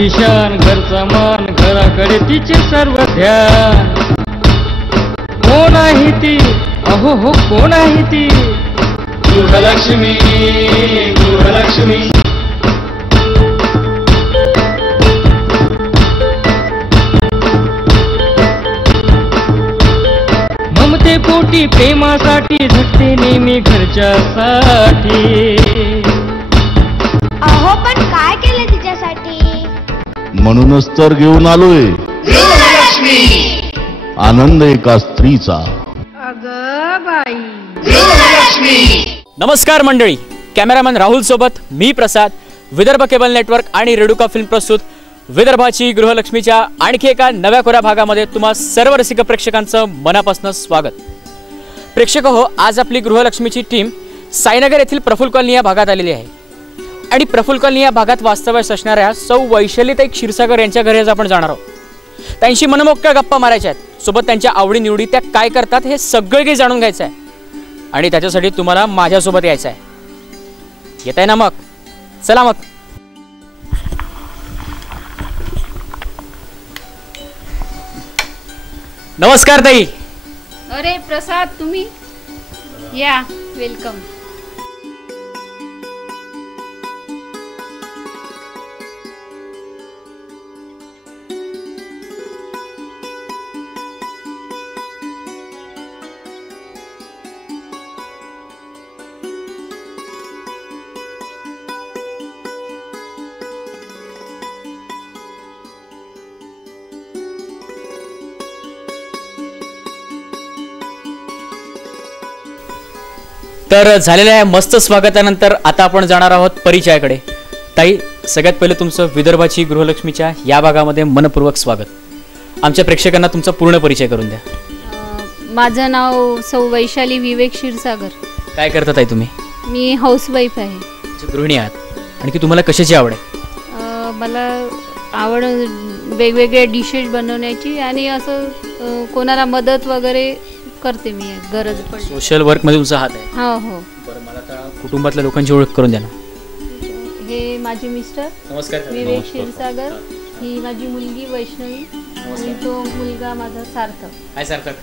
तुझी शान घरचा मान घराकडे तिचे सर्व ध्यान. कोण आहे ती अहो हो कोण आहे ती गृहलक्ष्मी गृहलक्ष्मी. ममते पोटी प्रेमासाठी झटते नेहमी घरच्यासाठी. अहो पण काय केलं तिच्यासाठी. म्हणूनच तर घेऊन आलोय गृहलक्ष्मी. आनंद एका स्त्रीचा. अगं बाई. गृहलक्ष्मी. नमस्कार मंडळी, कॅमेरामॅन राहुल सोबत मी प्रसाद. विदर्भ केबल नेटवर्क आणि रेडुका फिल्म प्रस्तुत विदर्भाची गृहलक्ष्मीच्या आणखी एका नव्या कोऱ्या भागामध्ये तुम्हा सर्व रसिक प्रेक्षकांचं मनापासून स्वागत. प्रेक्षक हो, आज आपली गृहलक्ष्मीची टीम साईनगर येथील प्रफुल्ल कॉलनी या भागात आलेली आहे आणि प्रफुल्ल कॉलनी या भागात वास्तव्यास असणाऱ्या सौ वैशालीताई क्षीरसागर यांच्या घरी आज आपण जाणार आहोत. त्यांची मनमोकळ्या गप्पा मारायच्या आहेत, सोबत त्यांच्या आवडीनिवडी त्या काय करतात हे सगळं काही जाणून घ्यायचं आहे आणि त्याच्यासाठी तुम्हाला माझ्यासोबत यायचं आहे. येत आहे ना मग? चला मग. नमस्कार ताई. अरे प्रसाद, तुम्ही या, वेलकम. तर झालेल्या आहे मस्त स्वागतानंतर आता आपण जाणार आहोत परिचयाकडे. ताई, सगळ्यात पहिले तुमचं विदर्भाची गृहलक्ष्मीच्या या भागामध्ये मनपूर्वक स्वागत. आमच्या प्रेक्षकांना तुमचा पूर्ण परिचय करून द्या. माझं नाव सौ वैशाली विवेक क्षीरसागर. काय करता ताई तुम्ही? मी हाऊसवाईफ आहे. गृहिणी आहात. आणखी तुम्हाला कशाची आवड आहे? मला आवड वेगवेगळे डिशेस बनवण्याची आणि असं कोणाला मदत वगैरे करते मी, गरज पडली. सोशल वर्कमध्ये तुमचा हात आहे? हो हो. बरं, मला आता कुटुंबातल्या लोकांची ओळख करून द्या ना. हे माझे मिस्टर नमस्कार. विवेक क्षीरसागर, ही माझी मुलगी वैष्णवी आणि तो मुलगा माझा सार्थक. काय सार्थक?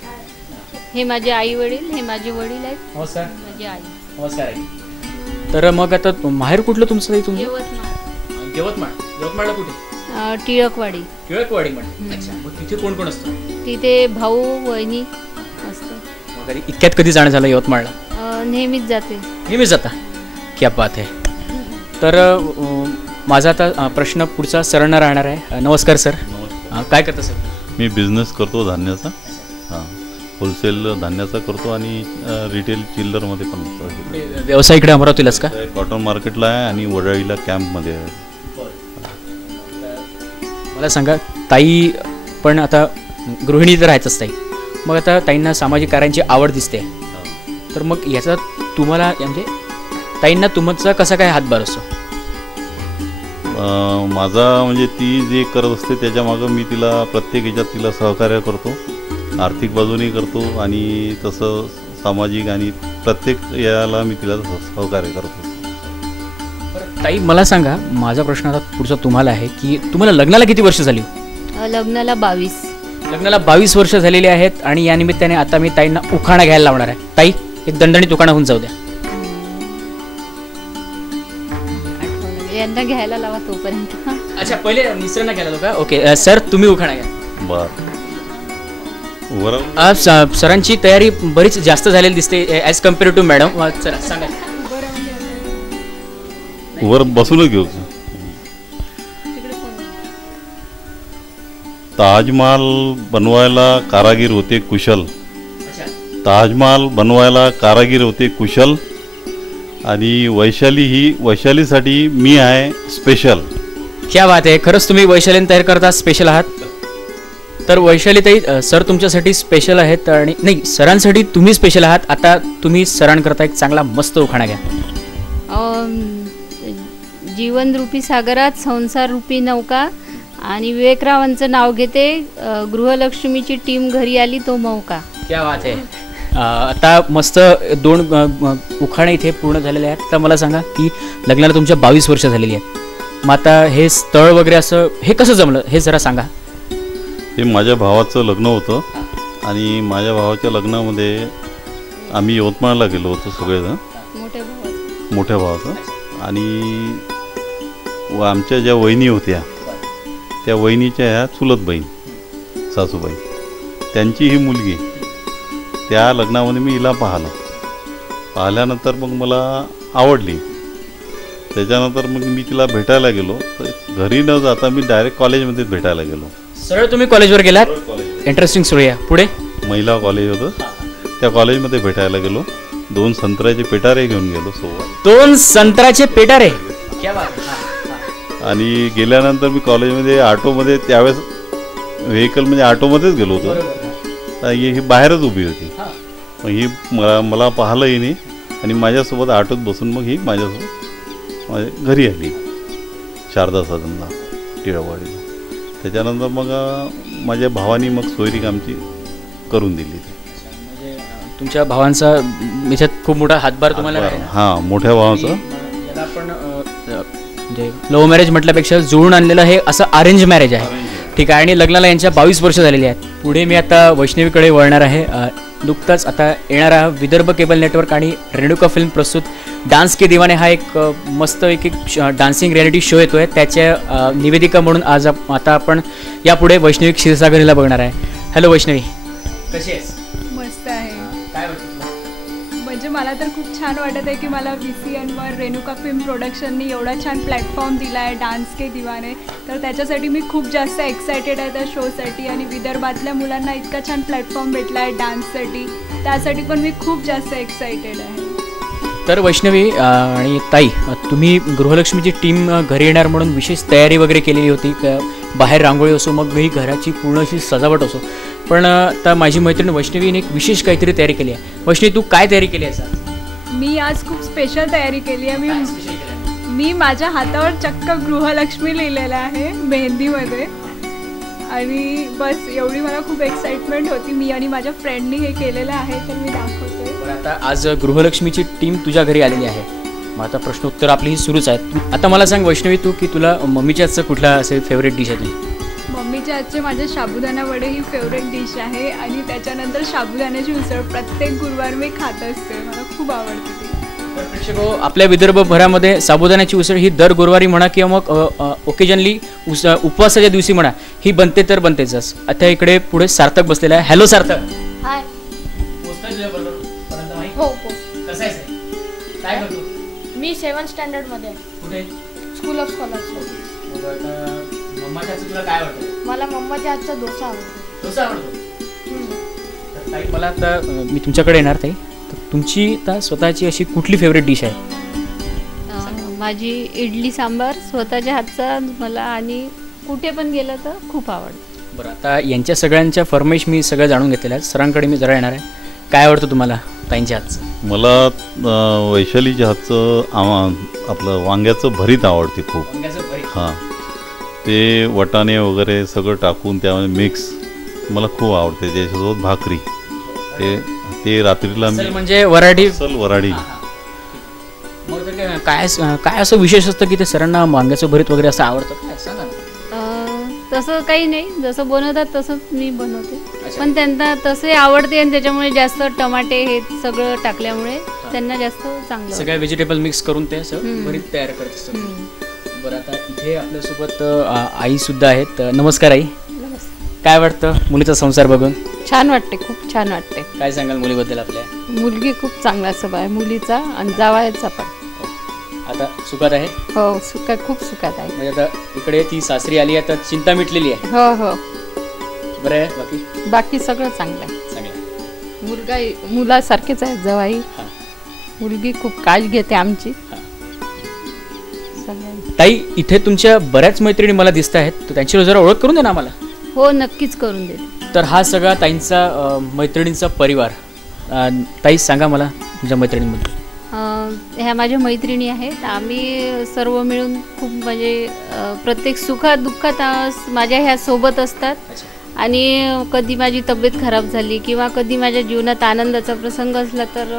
हे माझे आई वडील, हे माझे वडील आहेत. नमस्कार. माझी आई. नमस्कार आई. तर मग आता माहेर कुठलं तुमचं ताई? तुमचं यवतमाळ. यवतमाळ. यवतमाळला कुठे? टिळकवाडी. टिळकवाडी म्हणजे. अच्छा, मग तिथे कोण कोण असतं? तिथे भाऊ वहिनी असतं. इतक्यात कधी जाणं झालं यवतमाळला? नेहमीच जाते. नेहमीच जाता? क्या बात आहे. तर माझा आता प्रश्न पुढचा सरळ राहणार आहे. नमस्कार सर. काय करता सर? मी बिझनेस करतो धान्याचा. हां, होलसेल धान्याचा करतो आणि रिटेल चिल्लरमध्ये पण करतो. व्यवसाय इकडे अमरावतीलाच का? कॉटन मार्केटला आहे आणि वडाळीला कॅम्पमध्ये आहे. मला सांगा ताई, पण आता गृहिणी तर आहेतच ताई, मग आता ताईंना सामाजिक कार्यांची आवड दिसते, तर मग याचा तुम्हाला म्हणजे ताईंना तुमचा कसा काय हातभार असतो? माझा म्हणजे ती जे करत असते त्याच्यामागं मी तिला प्रत्येक ह्याच्यात तिला सहकार्य करतो. आर्थिक बाजूने करतो आणि तसं सामाजिक आणि प्रत्येक याला मी तिला सहकार्य करतो. ताई मला सांगा, माझा प्रश्न आता पुढचा तुम्हाला आहे की तुम्हाला लग्नाला किती वर्ष झाली? लग्नाला 22. लग्नाला 22 वर्ष झालेली आहेत आणि या निमित्ताने आता मी ताईंना उखाणा घ्यायला लावणार आहे. ताई, एक दणदणीत उखाणा होऊन जाऊ द्या. यांना घ्यायला लावा तोपर्यंत. अच्छा, पहिले मिस्टरांना घ्यायला का? ओके सर, तुम्ही उखाणा घ्या. बरं. सरांची तयारी बरीच जास्त झालेली दिसते ॲज कम्पेअर टू मॅडम. चला सांगा. वर बसूनच घेऊ. ताजमहाल बनवायला कारागीर होते कुशल. ताजमहाल बनवायला कारागीर होते कुशल आणि वैशालीसाठी मी आहे स्पेशल. क्या बात आहे. खरंच तुम्ही वैशालीने तयार करता स्पेशल आहात. तर वैशालीताई, सर तुमच्यासाठी स्पेशल आहेत आणि नाही, सरांसाठी तुम्ही स्पेशल आहात. आता तुम्ही सरांकरता एक चांगला मस्त उखाणा घ्या. जीवनरूपी सागरात संसाररूपी नौका आणि विवेकरावांचं नाव घेते, गृहलक्ष्मीची टीम घरी आली तो मौका. क्या बात आहे. आता मस्त 2 उखाणे इथे पूर्ण झालेले आहेत. तर मला सांगा की लग्नाला तुमच्या 22 वर्ष झालेली आहेत. मग आता हे स्थळ वगैरे असं हे कसं जमलं हे जरा सांगा. हे माझ्या भावाचं लग्न होतं आणि माझ्या भावाच्या लग्नामध्ये आम्ही यवतमाळला गेलो होतो सगळेजण, मोठ्या भावाचं. आणि आमच्या ज्या वहिनी होत्या त्या वहिनीच्या ह्या चुलत बहीण सासूबाई, त्यांची ही मुलगी. त्या लग्नामध्ये मी हिला पाहिल्यानंतर मग मला आवडली. त्याच्यानंतर मग मी तिला भेटायला गेलो. तर घरी न जाता मी डायरेक्ट कॉलेजमध्येच भेटायला गेलो. सरळ तुम्ही कॉलेजवर गेलात? इंटरेस्टिंग स्टोरी आहे. पुढे? महिला कॉलेज होतं, त्या कॉलेजमध्ये भेटायला गेलो. 2 संत्र्याचे पेटारे घेऊन गेलो सोबत. 2 संत्र्याचे पेटारे? आणि गेल्यानंतर मी कॉलेजमध्ये ऑटोमध्ये, त्यावेळेस व्हेकल म्हणजे ऑटोमध्येच गेलो होतो. तर ही बाहेरच उभी होती. मग ही मला पाहिलं हिने आणि माझ्यासोबत ऑटोत बसून मग ही माझ्यासोबत माझ्या घरी आली शारदा सदनला टिळकवाडीला. त्याच्यानंतर मग माझ्या भावानी मग सोयरीक आमची करून दिली. तुमच्या भावांचा याच्यात खूप मोठा हातभार तुम्हाला आहे? हां, मोठ्या भावाचा. आपण म्हणजे लव्ह मॅरेज म्हटल्यापेक्षा जुळून आणलेलं हे असं अरेंज मॅरेज आहे, ठीक आहे. आणि लग्नाला यांच्या 22 वर्ष झालेली आहेत. पुढे मी आता वैष्णवीकडे वळणार आहे. नुकताच आता येणारा विदर्भ केबल नेटवर्क आणि रेणुका फिल्म प्रस्तुत डान्स के दिवाने हा एक मस्त एक डान्सिंग रियालिटी शो येतो आहे. त्याच्या निवेदिका म्हणून आज आता आपण यापुढे वैष्णवी क्षीरसागर हिला बघणार आहे. हॅलो वैष्णवी, कशी आहेस? मस्त आहे. काय वाटतं? म्हणजे मला तर खूप छान वाटत आहे की मला VCNवर रेणुका फिल्म प्रोडक्शननी एवढा छान प्लॅटफॉर्म दिला आहे डान्स के दिवाने. तर त्याच्यासाठी मी खूप जास्त एक्सायटेड आहे त्या शोसाठी. आणि विदर्भातल्या मुलांना इतका छान प्लॅटफॉर्म भेटला आहे डान्ससाठी, त्यासाठी पण मी खूप जास्त एक्सायटेड आहे. तर वैष्णवी आणि ताई, तुम्ही गृहलक्ष्मीची टीम घरी येणार म्हणून विशेष तयारी वगैरे केलेली होती का? बाहेर रांगोळी असो, मग ही घराची पूर्ण अशी सजावट असो, पण आता माझी मैत्रीण वैष्णवीने एक विशेष काहीतरी तयारी केली आहे. वैष्णवी, तू काय तयारी केली आहे? मी आज खूप स्पेशल तयारी केली आहे. मी माझ्या हातावर चक्क गृहलक्ष्मी लिहिलेलं आहे मेहंदीमध्ये. आणि बस एवढी मला खूप एक्साइटमेंट होती. मी आणि माझ्या फ्रेंडनी हे केलेलं आहे, तर मी दाखवते. आता आज गृहलक्ष्मीची टीम तुझ्या घरी आलेली आहे. मग आता प्रश्नोत्तर आपली ही सुरूच आहेत. आता मला सांग वैष्णवी, तू की तुला मम्मीच्या हातचं कुठला असे फेवरेट डिश आहे? मम्मीच्या हातचे माझे साबुदाणा वडे ही फेवरेट डिश आहे. आणि त्याच्यानंतर साबुदाण्याची उसळ प्रत्येक गुरुवार मी खात असते. मला खूप आवडते ती. प्रेक्षक हो, आपल्या विदर्भभरामध्ये साबुदाण्याची उसळ ही दर गुरुवारी म्हणा किंवा मग ओकेजनली उपवासाच्या दिवशी म्हणा, ही बनते तर बनतेच. आता इकडे पुढे सार्थक बसलेला आहे. हॅलो सार्थक. हाय. हो हो. काय करतो? मी 7th स्टँडर्डमध्ये आहे. कुठे? School of scholars. मम्माच्या हातचं तुला काय आवडतं? मला मम्माच्या हातचा डोसा आवडतो. डोसा आवडतो. तर ताई, मला आता मी तुमच्याकडे येणार ताई. तर तुमची आता स्वतःची अशी कुठली फेवरेट डिश आहे? माझी इडली सांबार स्वतःच्या हातचा मला आणि कुठे पण गेलं तर खूप आवडतं. बरं, आता यांच्या सगळ्यांच्या फरमाईश मी सगळं जाणून घेतलेलं आहे. सरांकडे मी जरा येणार आहे. काय आवडतं तुम्हाला ताईंच्या हातचं? मला वैशालीच्या हातचं आपलं वांग्याचं भरीत आवडते खूप. हां, ते वटाणे वगैरे सगळं टाकून त्यामध्ये मिक्स मला खूप आवडते. त्याच्यासोबत भाकरी, ते रात्रीला मी म्हणजे वराठी वराडी. मग काय काय असं विशेष असतं की ते सरांना वांग्याचं भरीत वगैरे असं आवडतं? काय सांगा. तसं काही नाही, जसं बनवतात तसंच मी बनवते. पण त्यांना तसे आवडते आणि त्याच्यामुळे जास्त टमाटे हे सगळं टाकल्यामुळे त्यांना जास्त चांगलं. सगळ्या व्हेजिटेबल मिक्स करून ते असं भरीत तयार करत असतं. बरं, आता इथे आपल्यासोबत आई सुद्धा आहेत. नमस्कार आई. काय वाटतं मुलीचा संसार बघून? छान वाटते, खूप छान वाटते. काय सांगाल मुलीबद्दल आपल्या? मुलगी खूप चांगला स्वभाव आहे मुलीचा आणि जावयाचा पण. आता सुखात आहे? हो, खूप सुखात आहे. म्हणजे आता इकडे ती सासरी आली, आता चिंता मिटलेली आहे? हो हो. बरं आहे. बाकी सगळं चांगलं आहे. मुलासारखेच आहे जवाई. मुलगी खूप काळजी घेते आमची. ताई, इथे तुमच्या बऱ्याच मैत्रिणी मला दिसत आहेत, तर त्यांची जरा ओळख करून दे ना आम्हाला. हो, नक्कीच करून देते. तर हा सगळा ताईंचा मैत्रिणींचा परिवार. ताई, सांगा मला तुमच्या मैत्रिणींबद्दल. ह्या माझ्या मैत्रिणी आहेत. आम्ही सर्व मिळून खूप म्हणजे प्रत्येक सुखात दुःखात माझ्या ह्या सोबत असतात. आणि कधी माझी तब्येत खराब झाली किंवा कधी माझ्या जीवनात आनंदाचा प्रसंग असला तर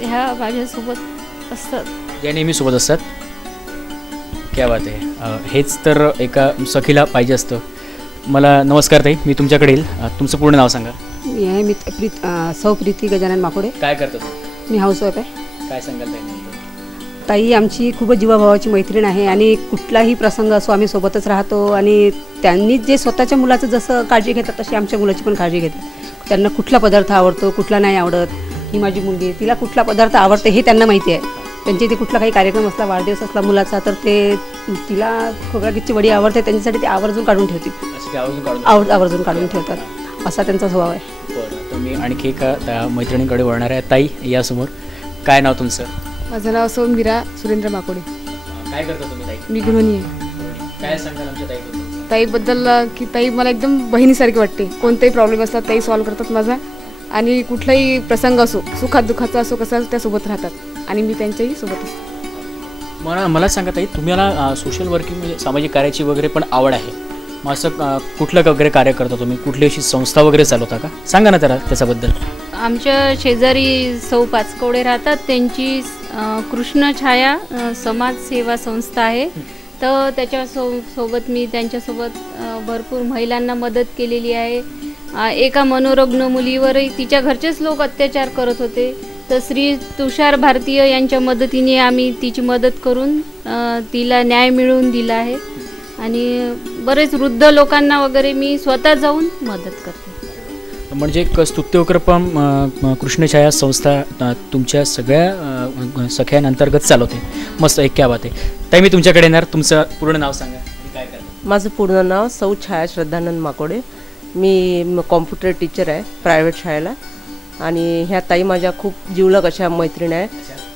ह्या माझ्यासोबत असतात. या नेहमी सोबत असतात. क्या बात आहे. हेच तर एका सखीला पाहिजे असतं. मला नमस्कार ताई, मी तुमच्याकडे येईल. तुमचं पूर्ण नाव सांगा. मी आहे सौ प्रीती गजानन माकोडे. काय करता तुम्ही? मी हाऊसवाईफ आहे. काय सांगाल ताई? ताई आमची खूपच जीवाभावाची मैत्रीण आहे आणि कुठलाही प्रसंग असो आम्ही सोबतच राहतो आणि त्यांनी जे स्वतःच्या मुलाचं जसं काळजी घेतात तशी आमच्या मुलाची पण काळजी घेतात. त्यांना कुठला पदार्थ आवडतो कुठला नाही आवडत. ही माझी मुलगी आहे, तिला कुठला पदार्थ आवडते हे त्यांना माहिती आहे. त्यांच्या इथे कुठला काही कार्यक्रम असला वाढदिवस असला मुलाचा तर ते तिला खोबऱ्याची वडी आवडते त्यांच्यासाठी ते आवर्जून काढून ठेवतील. आवर्जून काढून ठेवतात असा त्यांचा स्वभाव आहे. बरं, तुम्ही आणखी एका त्या मैत्रिणींकडे वळणार आहे. ताई यासमोर, काय नाव तुमचं? माझं नाव सौमीरा सुरेंद्र माकोडे. काय करता तुम्ही ताई? मी गृहिणी आहे. काय सांगाल आमच्या ताईबद्दल? ताईबद्दल की ताई मला एकदम बहिणीसारखी वाटते. कोणताही प्रॉब्लेम असतात ताई सॉल्व्ह करतात माझा आणि कुठलाही प्रसंग असो सुखात दुःखाचा असो कसा त्यासोबत राहतात आणि मी त्यांच्याही सोबत असते. मला सांगा ताई, तुम्हाला सोशल वर्किंग म्हणजे सामाजिक कार्याची वगैरे पण आवड आहे. मग असं कुठलं वगैरे कार्य करता तुम्ही? कुठली अशी संस्था वगैरे चालवता का? सांगा ना जरा त्याच्याबद्दल. आमच्या शेजारी सौ पाचकवडे राहतात. त्यांची कृष्णछाया समाजसेवा संस्था आहे. तर त्याच्या सोबत मी त्यांच्यासोबत भरपूर महिलांना मदत केलेली आहे. एका मनोरुग्ण मुलीवरही तिच्या घरचेच लोक अत्याचार करत होते. तर श्री तुषार भारतीय यांच्या मदतीने आम्ही तिची मदत करून तिला न्याय मिळवून दिला आहे आणि बरेच वृद्ध लोकांना वगैरे मी स्वतः जाऊन मदत करते. म्हणजे एक स्तुत्योक्रम कृष्णछाया संस्था तुमच्या सगळ्या सख्यांअंतर्गत चालवते. मस्त, एक क्या बात आहे. ताई मी तुमच्याकडे येणार. तुमचं पूर्ण नाव सांगा. काय करता? माझं पूर्ण नाव सौ छाया श्रद्धानंद माकोडे. मी कॉम्प्युटर टीचर आहे प्रायव्हेट शाळेला आणि ह्या ताई माझ्या खूप जिवलग अशा मैत्रीण आहे.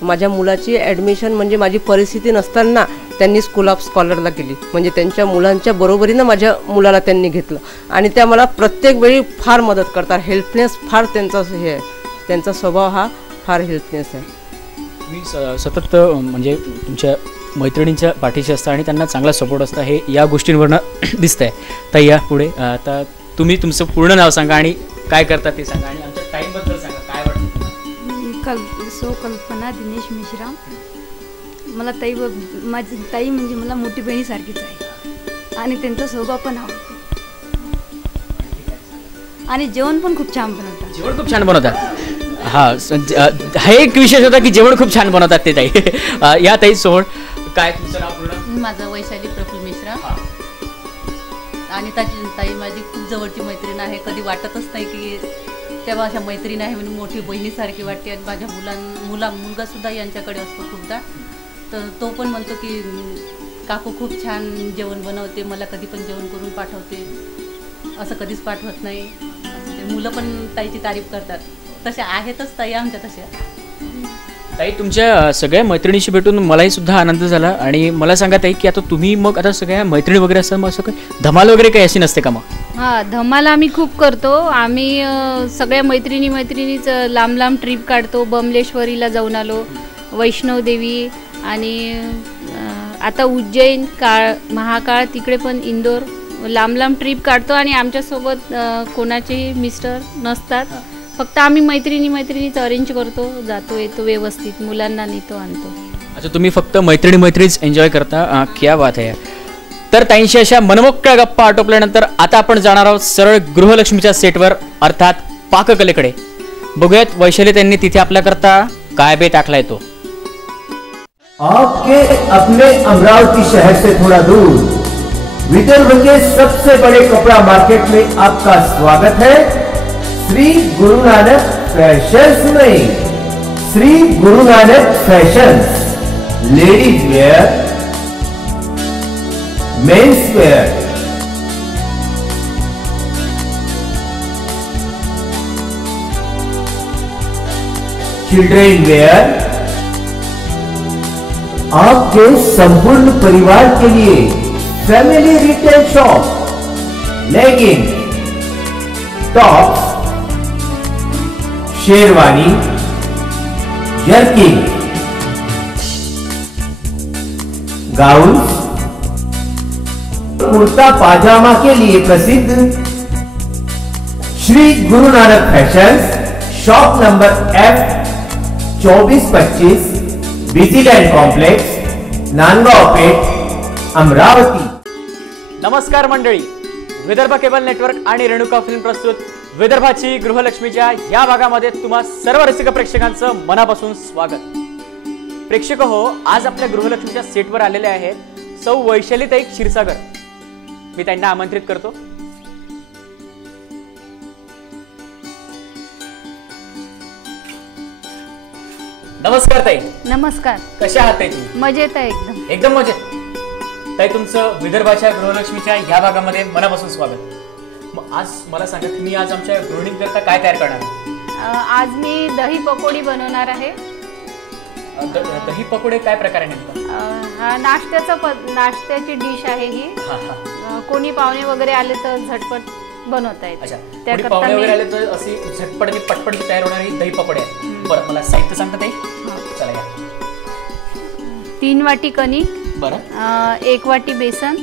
माझ्या मुलाची ॲडमिशन म्हणजे माझी परिस्थिती नसताना त्यांनी स्कूल ऑफ स्कॉलरला केली. म्हणजे त्यांच्या मुलांच्या बरोबरीनं माझ्या मुलाला त्यांनी घेतलं आणि त्या मला प्रत्येक वेळी फार मदत करतात. हेल्पनेस फार त्यांचा हे आहे. त्यांचा स्वभाव हा फार हेल्पनेस आहे. मी सतत म्हणजे तुमच्या मैत्रिणींच्या पाठीशी असता आणि त्यांना चांगला सपोर्ट असता हे या गोष्टींवरनं दिसतं आहे. ताई या पुढे. आता तुम्ही तुमचं पूर्ण नाव सांगा आणि काय करता ते सांगा आणि आमच्या ताईंबद्दल सांगा. काय वाटतं? सौ कल्पना दिनेश मेश्राम. मला माझी ताई म्हणजे मला मोठी बहिणीसारखीच आहे आणि त्यांचा स्वभाव पण आवडतो आणि जेवण पण खूप छान बनवतात. जेवण खूप छान बनवतात. हा एक विशेष होता की जेवण खूप छान बनवतात ते ताई. या ताई सोड. काय तुमचं नाव पूर्ण? माझं वैशाली प्रफुल्ल मिश्रा आणि ताई माझी खूप जवळची मैत्रीण आहे. कधी वाटतच नाही की तेव्हा अशा मैत्रीण आहे म्हणून मोठी बहिणीसारखी वाटते. आणि माझ्या मुलगासुद्धा यांच्याकडे असतो खूपदा. तर तो पण म्हणतो की काकू खूप छान जेवण बनवते, मला कधी पण जेवण करून पाठवते, असं कधीच पाठवत नाही. मुलं पण ताईची तारीफ करतात. तशा आहेतच ताई आमच्या तशा. ताई तुमच्या सगळ्या मैत्रिणीशी भेटून मलाही सुद्धा आनंद झाला. आणि मला सांगा ताई की आता तुम्ही मग आता सगळ्या मैत्रिणी वगैरे असतात मग असं काही धमाल वगैरे काही अशी नसते का मग? हां, धमाल आम्ही खूप करतो. आम्ही सगळ्या मैत्रिणीच लांब लांब ट्रिप काढतो. बमलेश्वरीला जाऊन आलो, वैष्णवदेवी आणि आता उज्जैन, महाकाळ, तिकडे पण इंदोर, लांब लांब ट्रिप काढतो. आणि आमच्यासोबत कोणाचेही मिस्टर नसतात. फक्त आम्ही मैत्रिणीच अरेंज करतो, जातो येतो व्यवस्थित, मुलांना नेतो आणतो. अच्छा, तुम्ही फक्त मैत्रिणीच एन्जॉय करता. क्या बात आहे. तर ताईंशी अशा मनमोकळ्या गप्पा आटोपल्यानंतर आता आपण जाणार आहोत सरळ गृहलक्ष्मीच्या सेटवर, अर्थात पाककलेकडे. बघूयात वैशाली त्यांनी तिथे आपल्याकरता काय बेत आखलाय तो. आपके अपने अमरावती शहर से थोड़ा दूर विदर्भ के सबसे बड़े कपड़ा मार्केट में आपका स्वागत है. श्री गुरु नानक फैशंस में. Shri Guru Nanak fashions ladies wear, men's wear, children wear, आपके संपूर्ण परिवार के लिए family retail shop. Legging, tops, sherwani, jerkin, gowns, kurta pajama के लिए प्रसिद्ध Shri Guru Nanak fashions, shop number F 2425, विजिलैंड कॉम्प्लेक्स, नांदगांव पेठ, अमरावती। नमस्कार मंडळी, विदर्भ केबल नेटवर्क आणि रेणुका फिल्म प्रस्तुत विदर्भाची गृहलक्ष्मीच्या या भागामध्ये तुम्हा सर्व रसिक प्रेक्षकांचं मनापासून स्वागत। प्रेक्षक हो, आज आपल्या गृहलक्ष्मीच्या सेटवर आलेले आहेत सौ वैशालीताई क्षीरसागर। मी त्यांना आमंत्रित करतो। नमस्कार ताई। नमस्कार। कशा आहात ताई तुम्ही? मजेत आहे एकदम। एकदम मजेत ताई, तुमचं विदर्भाच्या गृहलक्ष्मीच्या या भागामध्ये मनापासून स्वागत। मग आज मला सांगा, तुम्ही आज आमच्या गृहिणींकरता काय तयार करणार? आज मी दही पकोडी बनवणार आहे। दही पकोडे काय प्रकारे नेमका? हा नाश्त्याची डिश आहे ही। कोणी पाहुणे वगैरे आले तर झटपट बनवता येते। त्याकरता पाहुणे वगैरे आले तर अशी झटपट आणि पटपट तयार होणारी दही पकोडे आहेत। बरं, मला साहित्य सांगता ताई? चला या। 3 वाटी कणिक, बरं, 1 वाटी बेसन,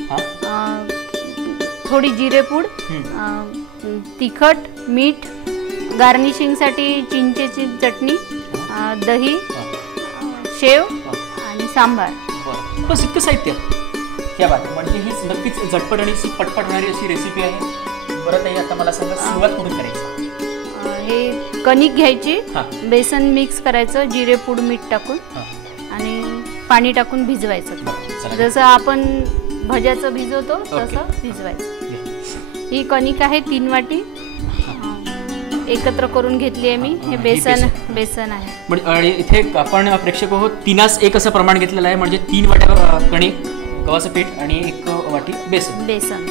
थोडी जिरेपूड, तिखट, मीठ, गार्निशिंगसाठी चिंचेची चटणी, दही, शेव आणि सांबार। बरं, बस इतकं साहित्य? क्या बात आहे, म्हणजे ही नक्कीच झटपट आणि पटपट होणारी अशी रेसिपी आहे। बरं ताई, आता मला सांगा सुरुवात कुठून करायची? हे कणिक घ्यायची, बेसन मिक्स करायचं, जिरेपूड मीठ टाकून आणि पाणी टाकून भिजवायचं। जसं आपण भज्याचं भिजवतो तसं भिजवायचं। ही कणिक आहे 3 वाटी एकत्र करून घेतली आहे मी। हे बेसन आहे। म्हणजे इथे आपण प्रेक्षक हो 3:1 असं प्रमाण घेतलेलं आहे, म्हणजे 3 वाट्या कणिक, गव्हाचं पीठ आणि 1 वाटी बेसन।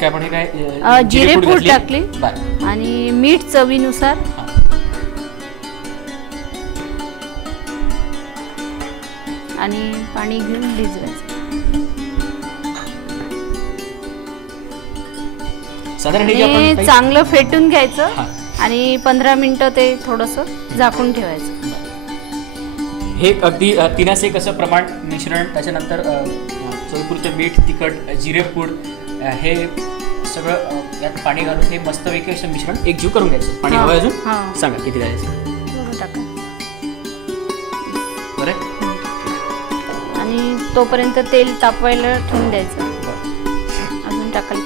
काय आपण काय जिरेपूड टाकली आणि मीठ चवीनुसार, आणि पाणी घेऊन भिजवायचं। साधारण चांगलं फेटून घ्यायचं आणि 15 मिनिटं ते थोडंसं झाकून ठेवायचं। हे अगदी 3:1 असं प्रमाण मिश्रण, त्याच्यानंतर चवीपुरतं मीठ, तिखट, जिरेपूड हे सगळं यात पाणी घालून हे मस्तपैकी असं मिश्रण एकजीव करून घ्यायचं। पाणी हवं अजून? सांगा किती घालायचं? बरं, आणि तोपर्यंत तेल तापवायला ठेवून द्यायचं। अजून टाकायला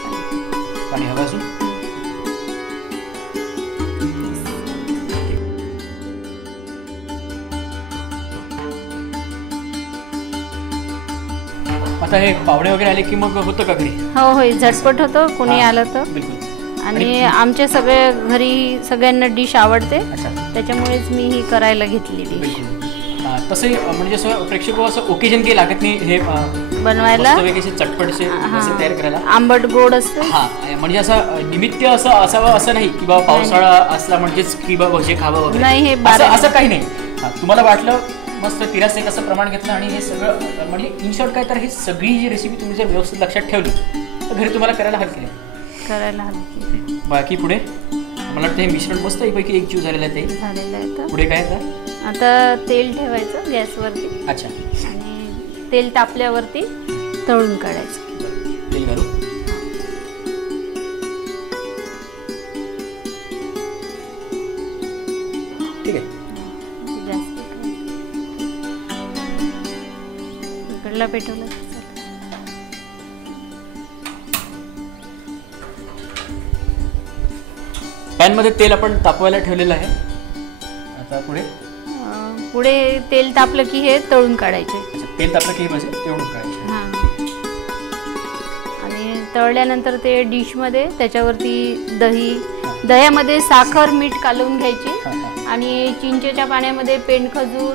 पाणी हवं अजून? आता हे पाहुणे वगैरे आले की मग होतं का घरी? होय, झटपट होतं कोणी आलं तर। बिलकुल। आणि आमच्या सगळ्या घरी सगळ्यांना डिश आवडते, त्याच्यामुळेच मी ही करायला घेतली डिश। तसे म्हणजे असं प्रेक्षक असं ओकेजन काही लागत नाही हे बनवायला, चटपटसे तयार करायला। आंबट गोड असते, म्हणजे असं निमित्त असं असावं असं नाही की बाबा पावसाळा असला म्हणजेच की बाबा भजे खावं वगैरे नाही, हे असं काही नाही। तुम्हाला वाटलं मस्त 3:1 असं प्रमाण घेतलं आणि हे सगळं म्हणजे इन शॉर्ट काय तर हे सगळी जी रेसिपी तुम्ही जर व्यवस्थित लक्षात ठेवली तर घरी तुम्हाला करायला हलकी आहे। बाकी पुढे मला वाटतं हे मिश्रण मस्त पैकी एकजीव झालेलं आहे ते झालेलं आहे। पुढे काय आता तेल ठेवायचं गॅसवरती। अच्छा। आणि तेल तापल्यावरती तळून काढायचं। तेल घालू, ठीक आहे। इकडला पेटवला पॅन मध्ये तेल आपण तापवायला ठेवलेलं आहे। आता पुढे तेल तापलं की हे तळून काढायचे। तेल तापलं की म्हणजे तळून काढायचे। आणि तळल्यानंतर ते डिश मध्ये त्याच्यावरती दह्यामध्ये साखर, मीठ कालवून घ्यायची आणि चिंचेच्या पाण्यामध्ये पेंडखजूर,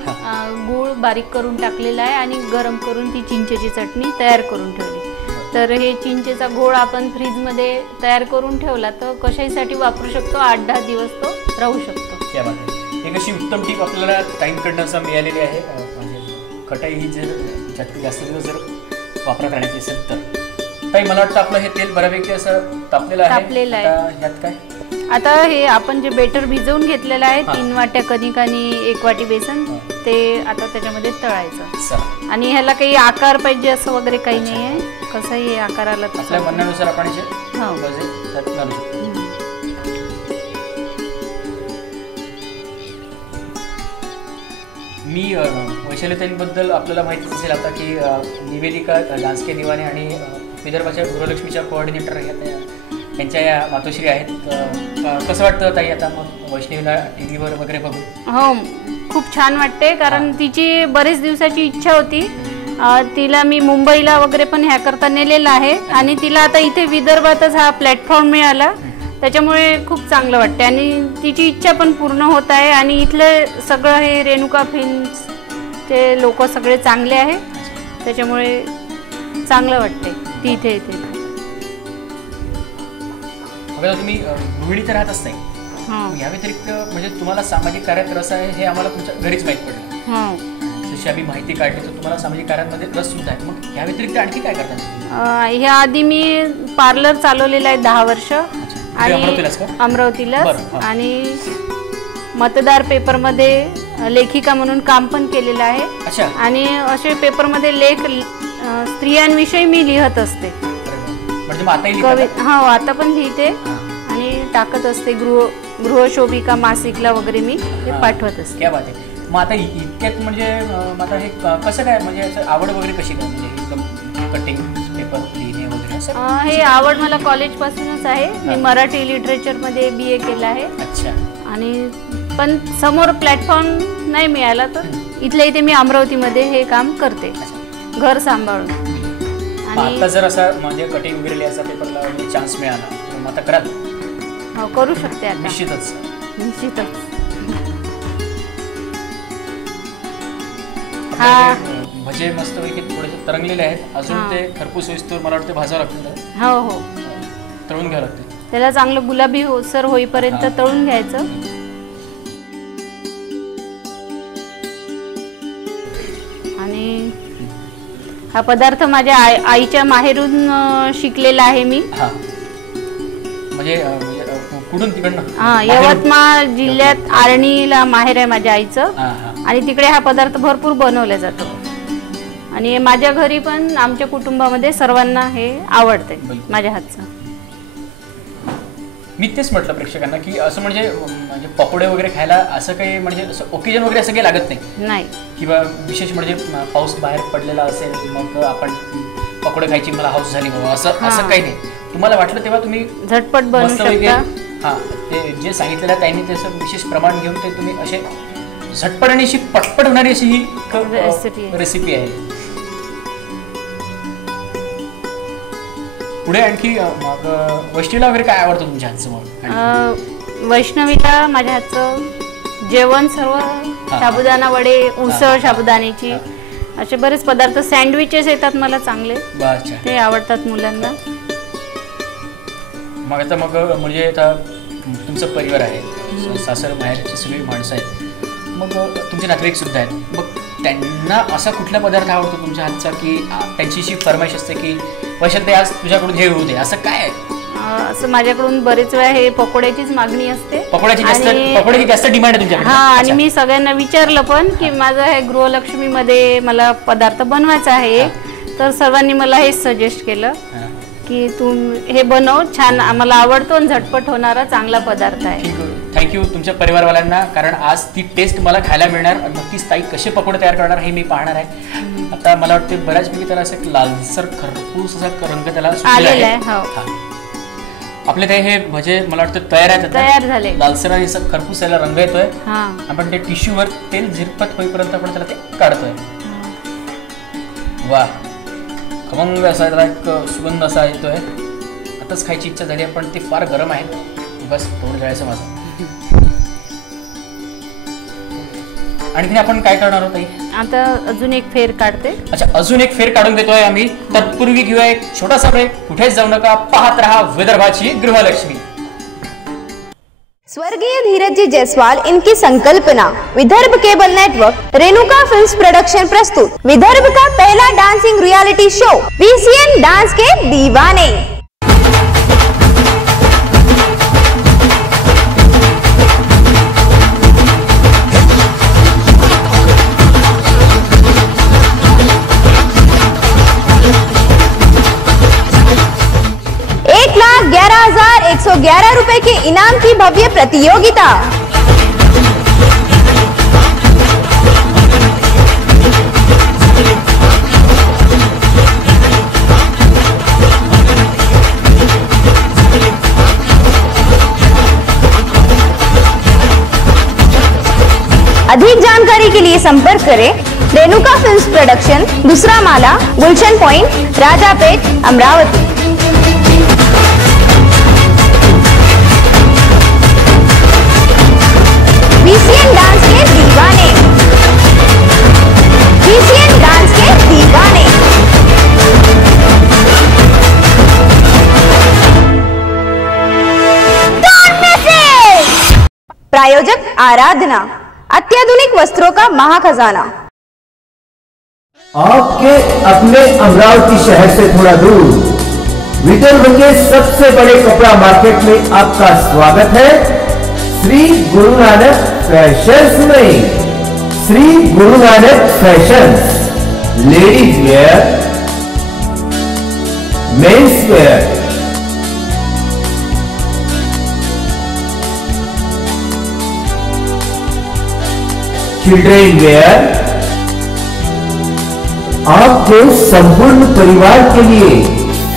गूळ बारीक करून टाकलेला आहे आणि गरम करून ती चिंचेची चटणी तयार करून ठेवली। तर हे चिंचेचा घोळ आपण फ्रीजमध्ये तयार करून ठेवला तर कशासाठी वापरू शकतो, 8-10 दिवस तो राहू शकतो। क्या बात आहे, एक अशी उत्तम टीप आपल्याला टाईमकडनं असं मिळालेली आहे। म्हणजे खटाई ही जर जास्त दिवस जर वापर करण्याची असेल तर ताई मला वाटतं आपलं हे तेल बऱ्यापैकी असं तापलेलं आहे। यात काय आता हे आपण जे बेटर भिजवून घेतलेलं आहे 3 वाट्या कणिक आणि 1 वाटी बेसन, ते आता त्याच्यामध्ये तळायचं। आणि ह्याला काही आकार पाहिजे असं वगैरे काही नाही आहे, कसंही आकार आला तर आपल्या म्हणण्यानुसार आपण घालू शकतो। मी वैशालीताईंबद्दल आपल्याला माहितीच असेल आता की निवेदिका डान्स के दिवाने आणि विदर्भाच्या गृहलक्ष्मीच्या कोऑर्डिनेटर यांच्या या मातोश्री आहेत. कसं वाटतं ताई आता मग वैष्णवीला टी व्हीवर वगैरे बघून? हो, खूप छान वाटते, कारण तिची बरेच दिवसाची इच्छा होती. तिला मी मुंबईला वगैरे पण ह्या करता नेलेला आहे आणि तिला आता इथे विदर्भातच हा प्लॅटफॉर्म मिळाला, त्याच्यामुळे खूप चांगलं वाटते आणि तिची इच्छा पण पूर्ण होत आहे. आणि इथलं सगळं हे रेणुका फिल्म्सचे लोक सगळे चांगले आहे, त्याच्यामुळे चांगलं वाटते ती इथे येते. तुम्ही गृहिणी तर राहतच नाही, या व्यतिरिक्त म्हणजे तुम्हाला सामाजिक कार्यात रस आहे हे आम्हाला तुमच्या घरीच माहीत पडलं. जशी आम्ही माहिती काढली तर तुम्हाला सामाजिक कार्यामध्ये रस सुद्धा आहे. मग या व्यतिरिक्त आणखी काय करतात? ह्या आधी मी पार्लर चालवलेलं आहे 10 वर्ष आणि अमरावतीलाच, आणि मतदार पेपरमध्ये लेखिका म्हणून काम पण केलेलं आहे. आणि असे पेपरमध्ये लेख स्त्रियांविषयी मी लिहत असते. हो, आता पण लिहिते आणि टाकत असते. गृहशोभिका मासिकला वगैरे मी पाठवत असते. क्या बात आहे. मग आता इतक्यात म्हणजे आता हे कसं काय, म्हणजे आवड वगैरे कशी काय, म्हणजे एकदम कटिंग पेपर लिहिणे वगैरे? हे आवड मला कॉलेजपासूनच आहे. मी मराठी लिटरेचरमध्ये BA केलं आहे. अच्छा. आणि पण समोर प्लॅटफॉर्म नाही मिळाला, तर इथल्या इथे मी अमरावतीमध्ये हे काम करते घर सांभाळून. आणि आता जर असं म्हणजे कटिंग वगैरे लिहायचा पेपरला चान्स मिळाला तर मग आता कराल? हो, करू शकते आता. निश्चितच. भजे मस्त पैकी थोडेसे तरंगलेले आहेत अजून, ते खरपूस होईस्तोवर मला वाटतं भाजावं लागतं. हो, तळून घ्यावं लागतं. त्याला चांगलं गुलाबी सर होईपर्यंत तळून घ्यायचं. आणि हा पदार्थ माझ्या आईच्या माहेरून शिकलेला आहे मी. म्हणजे कुठून तिकडनं? यवतमाळ जिल्ह्यात आर्णीला माहेर आहे माझ्या आईचं, आणि तिकडे हा पदार्थ भरपूर बनवला जातो. आणि माझ्या घरी पण आमच्या कुटुंबामध्ये सर्वांना हे आवडते माझ्या हातचं. मी तेच म्हटलं प्रेक्षकांना की असं म्हणजे पकोडे वगैरे खायला असं काही म्हणजे असं ओकेजन वगैरे असं काही लागत नाही किंवा विशेष म्हणजे पाऊस बाहेर पडलेला असेल मग आपण पकोडे खायची मला हाऊस झाली बाबा असं काही नाही. तुम्हाला वाटलं तेव्हा तुम्ही झटपट बनवू शकता. ते जे सांगितलेलं आहे त्यांनी त्याचं विशेष प्रमाण घेऊन ते तुम्ही असे झटपट आणि अशी पटपट होणारी अशी ही रेसिपी आहे. पुढे आणखी मग वैष्णवीला वगैरे काय आवडतं तुमच्या हातचं? वैष्णवीला माझ्या हातचं जेवण सर्व साबुदाणा वडे, उसळ साबुदाण्याची, असे बरेच पदार्थ, सँडविचेस येतात मला चांगले, ते आवडतात मुलांना. मग आता म्हणजे आता तुमचा परिवार आहे, सासर बाहेरची सगळी माणसं आहेत, मग तुमचे नातेवाईक सुद्धा आहेत, मग त्यांना असा कुठला पदार्थ आवडतो तुमच्या हातचा की त्यांची अशी फरमाईश असते की वैशाली आज तुझ्याकडून हे होऊ दे, असं काय आहे? असं माझ्याकडून बरेच वेळा हे पकोड्याचीच मागणी असते. पकोड्याची जास्त डिमांड आहे तुमच्याकडे? आणि मी सगळ्यांना विचारलं पण की माझं हे गृहलक्ष्मीमध्ये मला पदार्थ बनवायचा आहे, तर सर्वांनी मला हेच सजेस्ट केलं की तू हे बनव, छान, आम्हाला आवडतो आणि झटपट होणारा चांगला पदार्थ आहे. थँक्यू तुमच्या परिवारवाल्यांना, कारण आज ती टेस्ट मला खायला मिळणार आणि मग तीच ताई कसे पकोडे तयार करणार हे मी पाहणार आहे. आता मला वाटते बऱ्याचपैकी त्याला असं लालसर खरपूस असा रंग त्याला सुटलेला आहे. आपले ते हे भजे मला वाटतं तयार झाले, लालसर आणि खरपूस त्याला रंग येतोय. आपण ते टिश्यूवर तेल झिरपत होईपर्यंत आपण त्याला ते काढतोय. वा, खमंग असा त्याला एक सुगंध असा येतोय. आताच खायची इच्छा झाली पण ते फार गरम आहे, बस तोंड जायचं माझं. आणखी आपण काय करणार आहोत? आता अजून एक फेर काढते. अच्छा, अजून एक फेर काढून देतोय आम्ही. तत्पूर्वी घेऊया एक छोटासा ब्रेक. कुठेच जाऊ नका, पाहत रहा विदर्भाची गृहलक्ष्मी. स्वर्गीय धीरज जी जायसवाल, इनकी संकल्पना, Vidarbha cable network, Renuka films production प्रस्तुत विदर्भ का पहला dancing reality show VCN dance के दीवाने. ₹1,11,111 के इनाम की भव्य प्रतियोगिता. अधिक जानकारी के लिए संपर्क करें रेणुका फिल्म्स प्रोडक्शन, दूसरा माला, Gulshan point, Rajapeth, Amravati. VCN dance के दीवाने, VCN डांस के दीवाने। प्रायोजक आराधना, अत्याधुनिक वस्त्रों का महाखजाना। आपके अपने अमरावती शहर से थोड़ा दूर विदर्भ के सबसे बड़े कपड़ा मार्केट में आपका स्वागत है। श्री गुरु नानक फैशंस में। Shri Guru Nanak fashions, ladies wear, men's wear, children wear, आपके संपूर्ण परिवार के लिए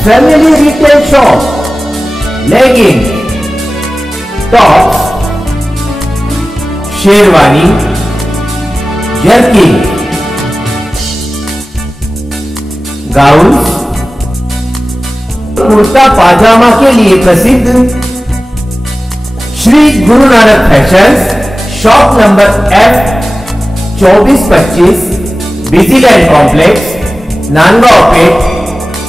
family retail shop, legging, tops, sherwani, jerkin, gowns, kurta pajama के लिए प्रसिद्ध Shri Guru Nanak fashions, shop number F2425, बिजीलँड कॉम्प्लेक्स, नांदगाव पेठ,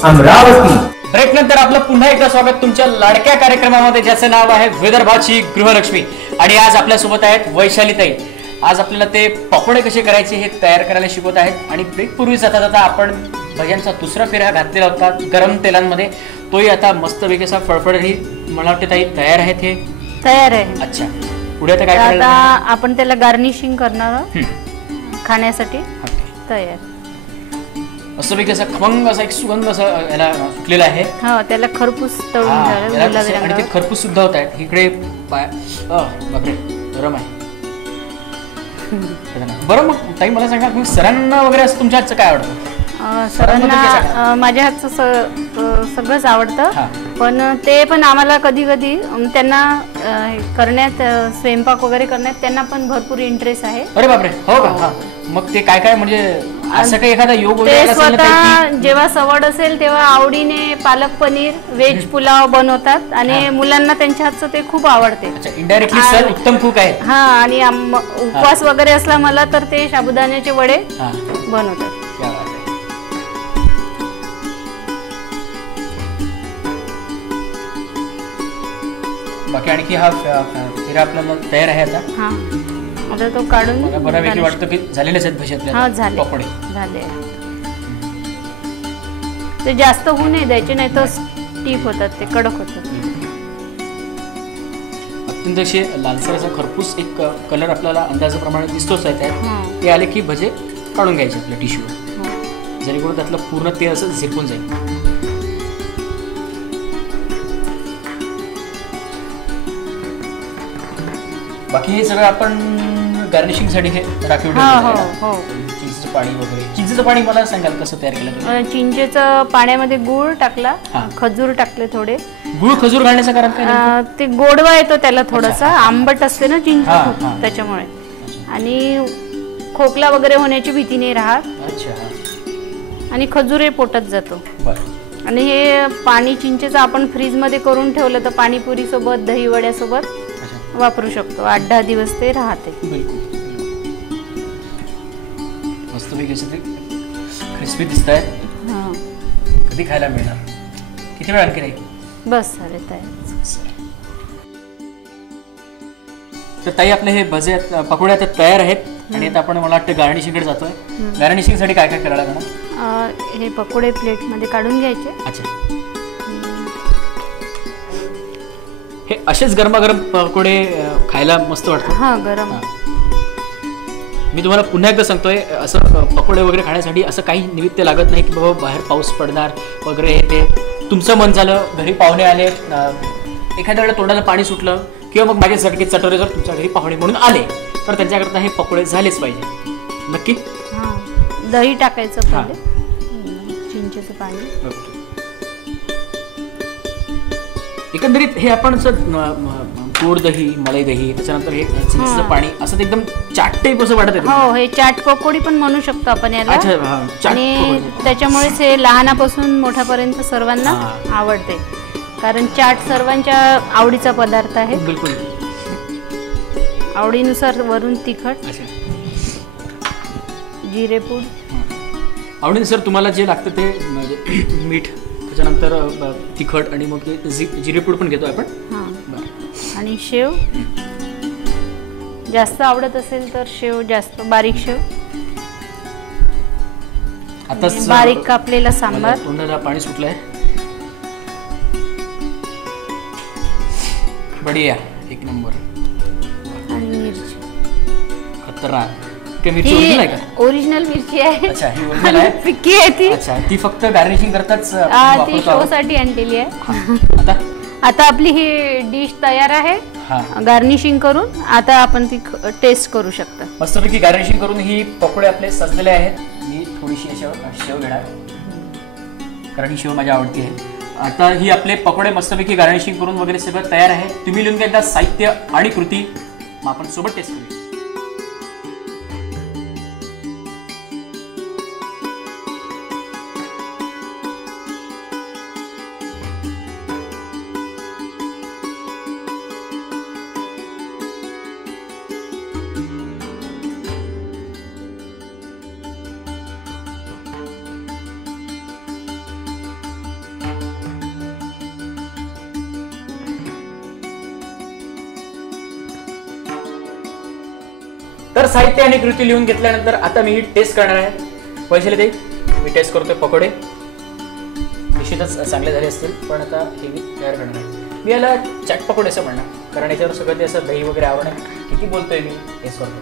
अमरावती। ब्रेक नंतर आपलं पुन्हा एकदा स्वागत तुमच्या लाडक्या कार्यक्रमामध्ये, ज्याचं नाव आहे विदर्भाची गृहलक्ष्मी। आणि आज आपल्यासोबत आहेत वैशालीताई। आज आपल्याला ते पकोडे कसे करायचे हे तयार करायला शिकवत आहेत। आणि ब्रेक पूर्वी जाता जाता आपण भज्यांचा दुसरा फेरा घातलेला होता गरम तेलांमध्ये, तोही आता मस्तपैकी असा फळफळही मला वाटते ताई तयार आहेत। हे तयार आहे। अच्छा, पुढे आता काय आता करायला? आपण त्याला गार्निशिंग करणार आहोत खाण्यासाठी। तयार मस्तपैकी असा खमंग असा एक सुगंध असा याला सुटलेला आहे। हा, त्याला खरपूस तळून घ्यायला गुलाबी आणि ते रंगावर। खरपूस सुद्धा होत आहेत इकडे। बापरे, गरम आहे। बरं, मग ताई मला सांगा, मग सरांना वगैरे असं तुमच्या हातचं काय आवडतं? सरांना माझ्या हातचं सगळंच आवडतं, पण ते पण आम्हाला कधी कधी त्यांना करण्यात, स्वयंपाक वगैरे करण्यात त्यांना पण भरपूर इंटरेस्ट आहे। अरे बापरे, हो का? मग ते काय काय म्हणजे असं काही एखादा योग ते स्वतः जेव्हा सवड असेल तेव्हा आवडीने पालक पनीर, व्हेज पुलाव बनवतात आणि मुलांना त्यांच्या हातचं ते खूप आवडते। इनडायरेक्टली सर उत्तम कुक आहेत। हा, आणि उपवास वगैरे असला मला तर ते साबुदाण्याचे वडे बनवतात। बाकी आणखी हा फेरा आपल्याला तयार आहे आता। हा, आता तो काढून मला बऱ्यापैकी वाटतं की झालेलेच आहेत भजी आपले। हा, झाले पकोडे झाले। ते जास्त होऊ नाही द्यायचे, नाही तर स्टिफ होतात, ते कडक होतात। अत्यंत असे लालसर असा खरपूस एक कलर आपल्याला अंदाजाप्रमाणे दिसतोच आहे त्यात। ते आले की भजे काढून घ्यायचे आपल्या टिश्यूवर, जेणेकरून त्यातलं पूर्ण तेल असं झिरपून जाईल। बाकी हे सगळं आपण गार्निशिंग साठी हे राखीव ठेवलं। चिंचेचं पाणी वगैरे, चिंचेचं पाणी मला सांगाल कसं तयार केलं? चिंचेचं पाण्यामध्ये गूळ टाकला, खजूर टाकले थोडे। गूळ खजूर घालण्याचं कारण काय? ते गोडवा येतो त्याला, थोडासा आंबट असते ना चिंच त्याच्यामुळे, आणि खोकला वगैरे होण्याची भीती नाही राहत। आणि खजूरही पोटात जातो। आणि हे पाणी चिंचेचं आपण फ्रीज मध्ये करून ठेवलं तर पाणीपुरी सोबत, दही वड्यासोबत वापरू शकतो। 8-10 दिवस ते राहते। मस्तपैकी क्रिस्पी दिसत आहे। कधी खायला मिळणार? किती वेळ आणखी नाही? बस झाले तयार। तर ताई आपले हे भजे पकोडे आता तयार आहेत आणि आता आपण मला वाटतं गार्निशिंगकडे जातोय। गार्निशिंग साठी काय काय करायला लागणार? हे पकोडे प्लेट मध्ये काढून घ्यायचे। अच्छा, हे असेच गरमागरम पकोडे खायला मस्त वाटतं। हा, गरम। मी तुम्हाला पुन्हा एकदा सांगतोय, असं पकोडे वगैरे खाण्यासाठी असं काही निमित्त लागत नाही की बाबा बाहेर पाऊस पडणार वगैरे। हे ते तुमचं मन झालं, घरी पाहुणे आले, एखाद्या वेळेला तोंडाला पाणी सुटलं, किंवा मग माझे चटके चटोरे जर तुमच्या घरी पाहुणे म्हणून आले तर त्यांच्याकरता हे पकोडे झालेच पाहिजे। नक्की दही टाकायचं पहिले, चिंचेचं पाणी. एकंदरीत हे आपण गोड दही, मलाई दही, त्याच्यानंतर हे चिंचेचं पाणी असं एकदम चाट टाईप असं वाटत आहे. हो, हे चाट पकोडी पण म्हणू शकतो आपण याला. आणि त्याच्यामुळेच हे लहानापासून मोठ्यापर्यंत सर्वांना आवडते, कारण चाट सर्वांच्या आवडीचा पदार्थ आहे. बिलकुल. आवडीनुसार वरून तिखट, जिरेपूड, आवडीनुसार तुम्हाला जे लागतं ते मीठ, त्याच्यानंतर तिखट आणि मग जिरेपूड पण घेतो आपण. आणि शेव जास्त आवडत असेल तर शेव जास्त बारीक शेव, आता बारीक कापलेला सांबार. तोंडाला पाणी सुटलंय. बढिया, एक नंबर. आणि मिरची खतरनाक. मिरची ओरिजिनल आहे का? ओरिजिनल मिरची आहे. अच्छा, ही ओरिजिनल आहे. फिक्की आहे ती. अच्छा, ती फक्त गार्निशिंग करताच ती शो साठी आणलेली आहे. आता आपली ही डिश तयार आहे गार्निशिंग करून. आता आपण ती टेस्ट करू शकता. मस्तपैकी गार्निशिंग करून ही पकोडे आपले सजलेले आहेत. मी थोडीशी शेव घेणार, कारण ही शेव माझी आवडती आहे. आता ही आपले पकोडे मस्तपैकी गार्निशिंग करून वगैरे सगळं तयार आहे. तुम्ही लिहून घ्या साहित्य आणि कृती, मग आपण सोबत टेस्ट करूया. तर साहित्य आणि कृती लिहून घेतल्यानंतर आता मी ही टेस्ट करणार आहे. वैशाली ताई, मी टेस्ट करतोय पकोडे. निश्चितच चांगले झाले असतील, पण आता हे मी तयार करणार आहे. मी याला चाट पकोडे असं म्हणणार, कारण याच्यावर सगळं ते असं दही वगैरे आवडणार. किती बोलतोय मी, टेस्ट करतो.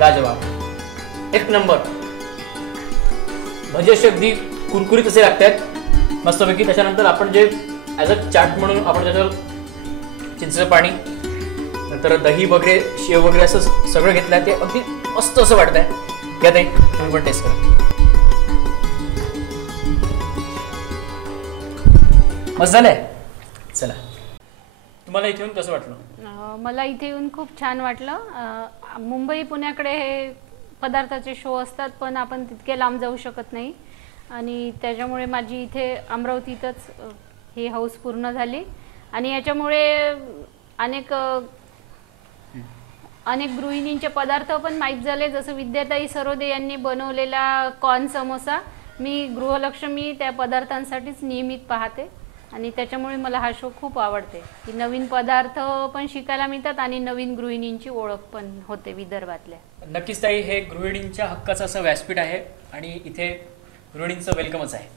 लाजवाब, एक नंबर. भजी अशी अगदी कुरकुरीत असे लागतात मस्तपैकी. त्याच्यानंतर आपण जे ॲज अ चाट म्हणून आपण त्याच्यावर चिंचेचं पाणी, नंतर दही वगैरे, शेव वगैरे असं सगळं घेतलं, ते अगदी मस्त असं वाटतंय. घ्या ताई, तुम्ही पण टेस्ट करा. मस्त झालंय. चला, तुम्हाला इथे येऊन कसं वाटलं? मला इथे येऊन खूप छान वाटलं. मुंबई पुण्याकडे हे पदार्थाचे शो असतात, पण आपण तितके लांब जाऊ शकत नाही, आणि त्याच्यामुळे माझी इथे अमरावतीतच ही हाऊस पूर्ण झाली. आणि याच्यामुळे अनेक गृहिणींचे पदार्थ पण माहीत झाले, जसं विद्याताई सरोदे यांनी बनवलेला कॉर्न समोसा. मी गृहलक्ष्मी त्या पदार्थांसाठीच नियमित पाहते, आणि त्याच्यामुळे मला हा शो खूप आवडते, की नवीन पदार्थ पण शिकायला मिळतात आणि नवीन गृहिणींची ओळख पण होते विदर्भातल्या. नक्कीच ताई, हे गृहिणींच्या हक्काचं असं व्यासपीठ आहे, आणि इथे गृहिणींचं वेलकमच आहे.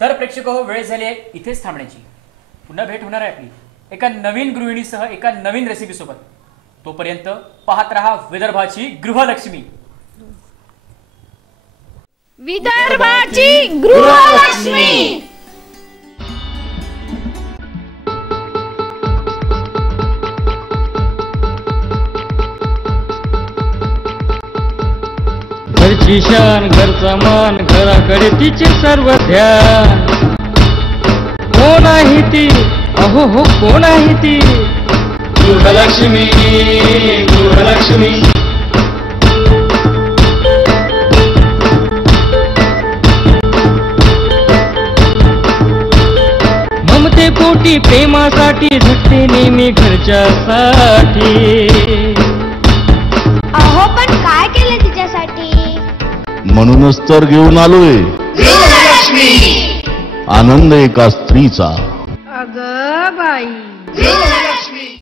तर प्रेक्षक हो, वेळ झाली आहे इथेच थांबण्याची. पुन्हा भेट होणार आहे आपली एका नवीन गृहिणीसह, एका नवीन रेसिपी सोबत. तोपर्यंत पाहत रहा विदर्भाची गृहलक्ष्मी. विदर्भाची गृहलक्ष्मी. घरची शान, घरचा मान, घराकडे तिचे सर्व ध्यान. कोण आहे ती, अहो हो कोण आहे ती, गृहलक्ष्मी, गृहलक्ष्मी. ममते पोटी प्रेमासाठी झटते नेहमी घरच्यासाठी. अहो पण काय केलं तिच्यासाठी, म्हणूनच तर घेऊन आलोय आनंद एका स्त्रीचा.